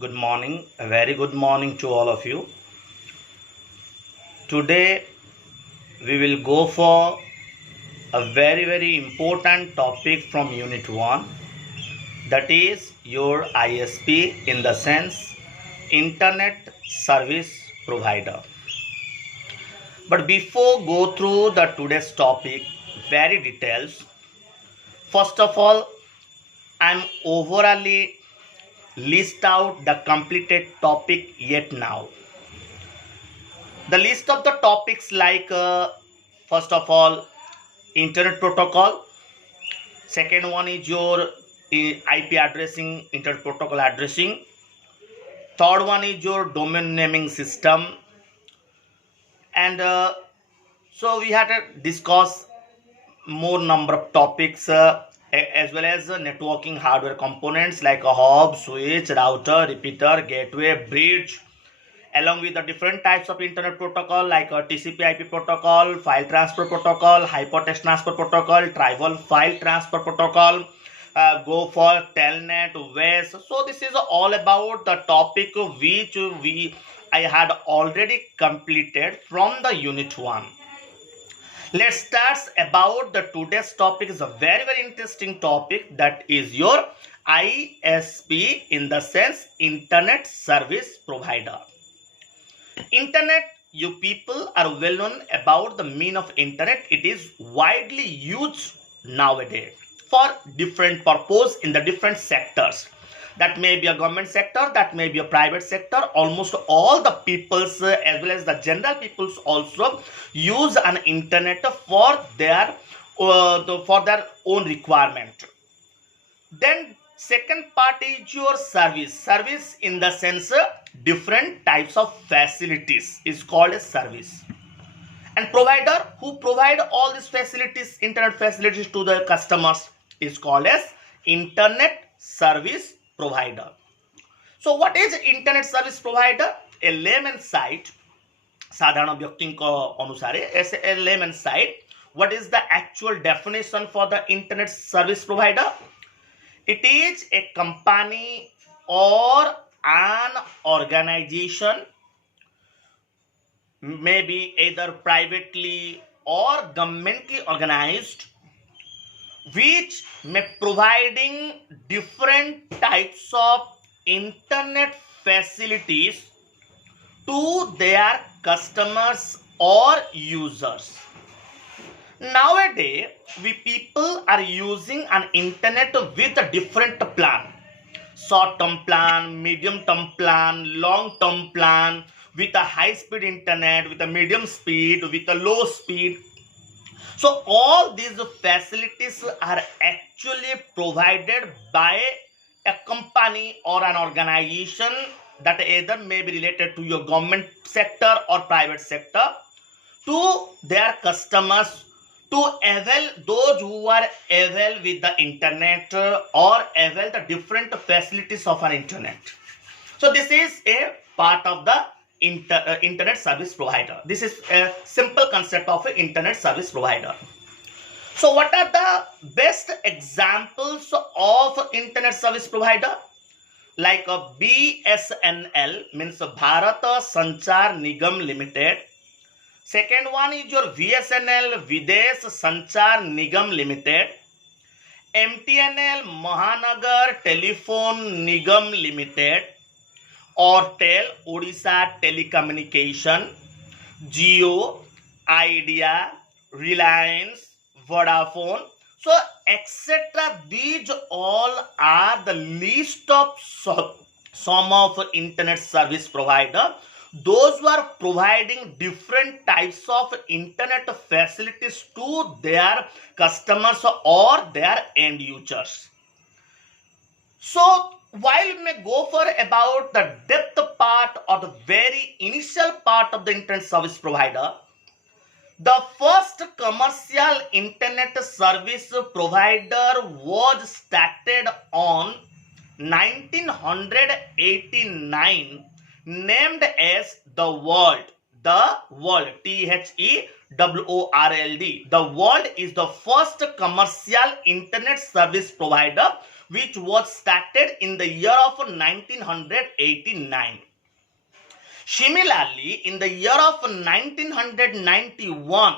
Good morning, a very good morning to all of you. Today we will go for a very important topic from Unit 1, that is your ISP, in the sense Internet Service Provider. But before go through the today's topic very details, first of all I'm overally list out the completed topic yet now. The list of the topics like first of all internet protocol, second one is your IP addressing, internet protocol addressing, third one is your domain naming system, and so we had to discuss more number of topics as well as networking hardware components like a hub, switch, router, repeater, gateway, bridge, along with the different types of internet protocol like TCP/IP protocol, file transfer protocol, hypertext transfer protocol, tribal file transfer protocol, go for telnet, WES. So this is all about the topic which I had already completed from the unit 1. Let's start about the today's topic. Is a very interesting topic, that is your ISP, in the sense internet service provider. Internet, you people are well known about the meaning of internet. It is widely used nowadays for different purpose in the different sectors. That may be a government sector, that may be a private sector. Almost all the peoples as well as the general peoples also use an internet for their own requirement. Then second part is your service in the sense different types of facilities is called a service, and provider who provide all these facilities, internet facilities, to the customers is called as internet service provider. So what is internet service provider? A layman site, साधारण व्यक्तियों अनुसार ऐसे a layman site, what is the actual definition for the internet service provider? It is a company or an organization, maybe either privately or governmentally organized, which may providing different types of internet facilities to their customers or users. Nowadays, we people are using an internet with a different plan. Short-term plan, medium-term plan, long-term plan, with a high-speed internet, with a medium speed, with a low speed. So all these facilities are actually provided by a company or an organization that either may be related to your government sector or private sector, to their customers, to avail those who are avail with the internet or avail the different facilities of an internet. So this is a part of the internet service provider. This is a simple concept of an internet service provider. So what are the best examples of internet service provider? Like a BSNL, means Bharat Sanchar Nigam Limited. Second one is your VSNL, Videsh Sanchar Nigam Limited. MTNL, Mahanagar Telephone Nigam Limited. Ortel, Odisha Telecommunication. Jio, Idea, Reliance, Vodafone. So, etc. These all are the list of some of internet service provider, those who are providing different types of internet facilities to their customers or their end users. So while we may go for about the depth part or the very initial part of the internet service provider, the first commercial internet service provider was started on 1989, named as The World. The World, THEWORLD. The World is the first commercial internet service provider which was started in the year of 1989. Similarly, in the year of 1991,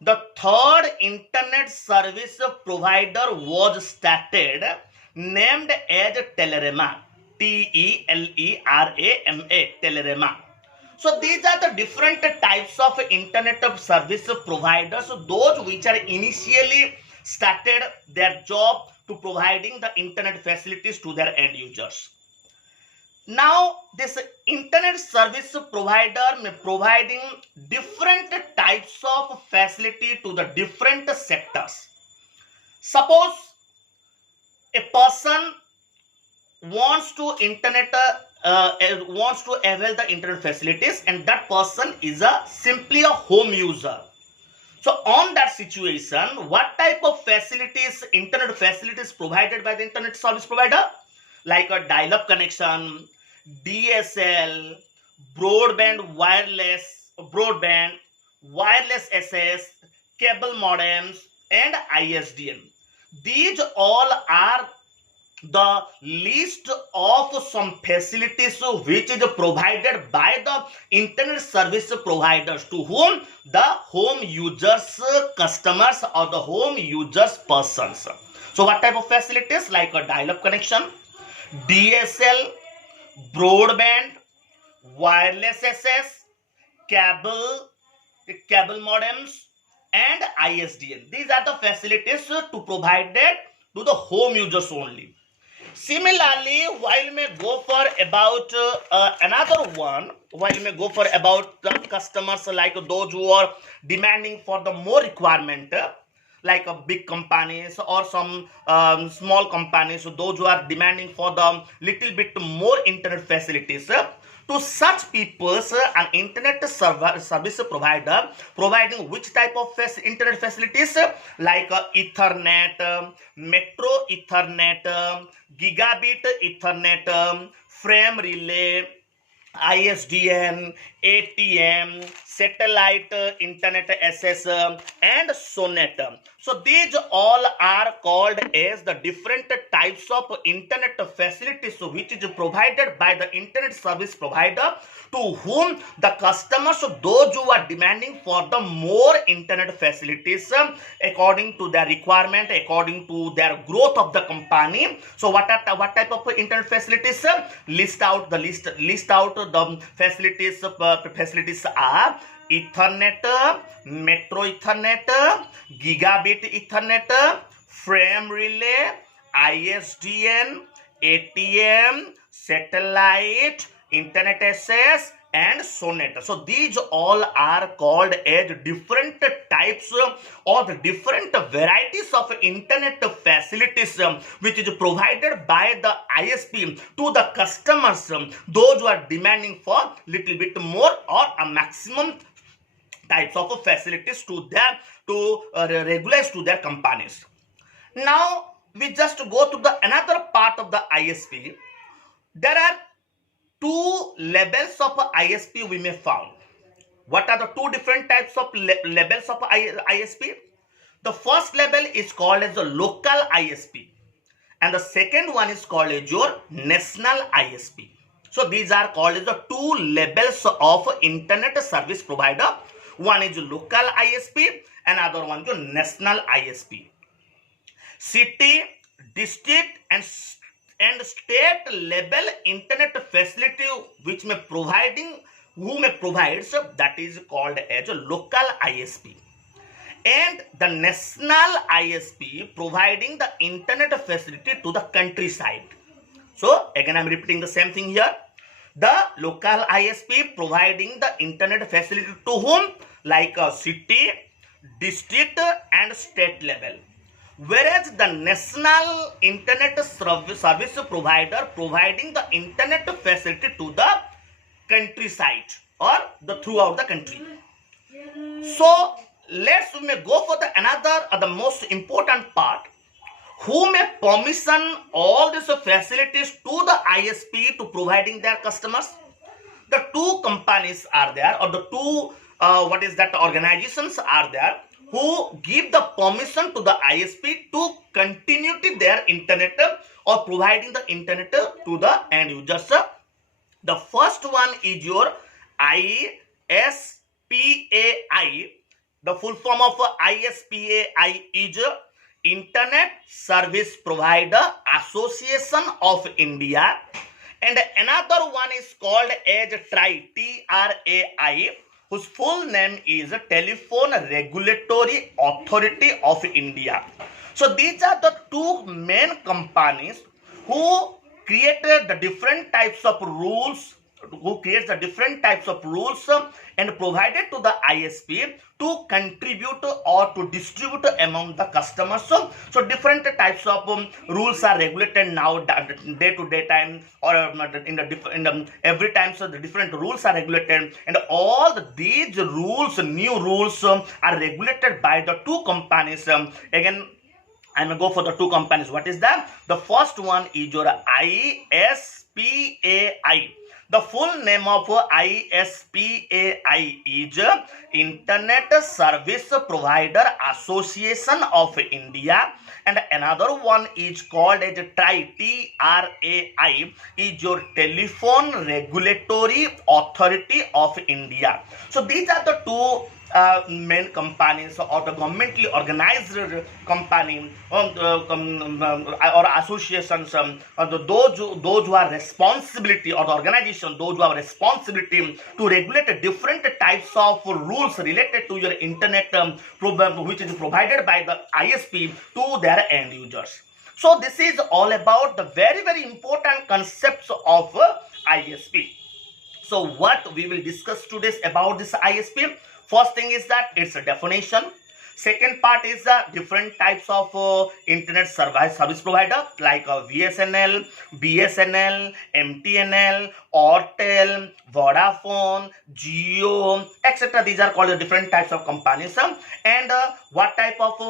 the third internet service provider was started, named as Telerama, Telerama, Telerama. So these are the different types of internet service providers, those which are initially started their job to providing the internet facilities to their end users. Now, this internet service provider may providing different types of facility to the different sectors. Suppose a person wants to avail the internet facilities, and that person is simply a home user. So on that situation, what type of facilities, internet facilities provided by the internet service provider? Like a dial-up connection, DSL, broadband, wireless access, cable modems, and ISDN. These all are the list of some facilities which is provided by the internet service providers to whom the home users, customers, or the home users persons. So what type of facilities? Like a dial-up connection, DSL, broadband, wireless access, cable modems, and ISDN. These are the facilities to provided to the home users only. Similarly, while may go for about the customers, like those who are demanding for the more requirement, like big companies or some small companies, so those who are demanding for the little bit more internet facilities. To such people, an internet service provider providing which type of internet facilities? Like Ethernet, Metro Ethernet, Gigabit Ethernet, frame relay, ISDN, ATM, satellite internet access, and SONET. So these all are called as the different types of internet facilities which is provided by the internet service provider to whom the customers, those who are demanding for the more internet facilities according to their requirement, according to their growth of the company. So what type of internet facilities? List out the facilities. Facilities are Ethernet, Metro Ethernet, Gigabit Ethernet, frame relay, ISDN, ATM, satellite, internet access, and SONET. So these all are called as different types or the different varieties of internet facilities which is provided by the ISP to the customers, those who are demanding for little bit more or a maximum types of facilities to regularize to their companies. Now we just go to the another part of the ISP. There are two levels of ISP we may found. What are the two different types of levels of ISP? The first level is called as the local ISP, and the second one is called as your national ISP. So these are called as the two levels of internet service provider. One is local ISP, another one is national ISP. City, district, and state level internet facility which may provides, that is called as a local ISP. And the national ISP providing the internet facility to the countryside. So again, I'm repeating the same thing here. The local ISP providing the internet facility to whom? Like a city, district, and state level. Whereas the national internet service provider providing the internet facility to the countryside or the throughout the country. So we may go for the most important part. Who may permission all these facilities to the ISP to providing their customers? The two companies are there, or the two organizations are there. who give the permission to the ISP to continue their internet or providing the internet to the end users. The first one is your ISPAI. The full form of ISPAI is Internet Service Provider Association of India, and another one is called as TRAI, TRAI, whose full name is Telephone Regulatory Authority of India. So these are the two main companies who created the different types of rules, and provided to the ISP to contribute or to distribute among the customers. So different types of rules are regulated now, day to day time, or every time. So the different rules are regulated, and all these rules, new rules, are regulated by the two companies. Again, I'm going to go for the two companies. What is that? The first one is your ISPAI. The full name of ISPAI is Internet Service Provider Association of India, and another one is called as TRAI, TRAI, is your Telephone Regulatory Authority of India. So these are the two main companies or the governmentally organized company or associations, those who are responsibility, or the organization, those who have responsibility to regulate different types of rules related to your internet, which is provided by the ISP to their end users. So this is all about the very, very important concepts of ISP. So what we will discuss today about this ISP. First thing is that it's a definition. Second part is the different types of internet service provider, like VSNL, BSNL, MTNL, Airtel, Vodafone, Jio, etc. These are called the different types of companies. And what type of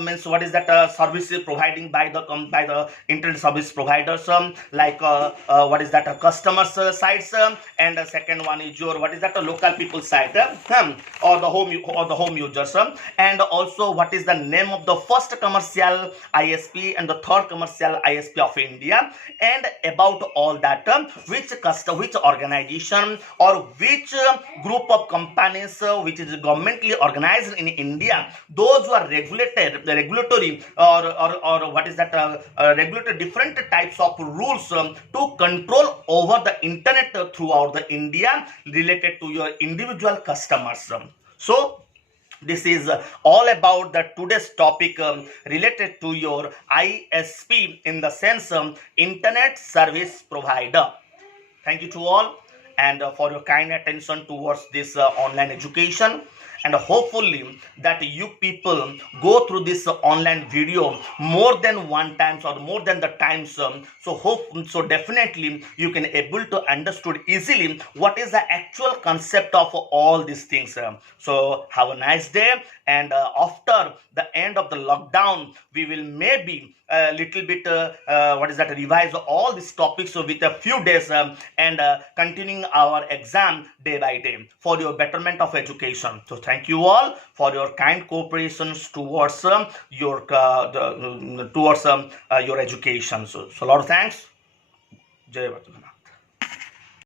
means what is that service providing by the internet service providers, like what is that customers sites, and the second one is your what is that local people site, or the home users, and also what is the name of the first commercial ISP and the third commercial ISP of India, and about all that, which organization or which group of companies which is governmentally organized in India, those who are regulatory or what is that regulate different types of rules to control over the internet throughout the India related to your individual customers. So this is all about the today's topic related to your ISP, in the sense internet service provider. Thank you to all, and for your kind attention towards this online education, and hopefully that you people go through this online video more than one times or more than the times, so definitely you can able to understood easily what is the actual concept of all these things. So have a nice day, and after the end of the lockdown we will maybe a little bit revise all these topics with a few days, and continuing our exam day by day for your betterment of education. So thank you all for your kind cooperations towards your education. So a lot of thanks. Jai Vardhana.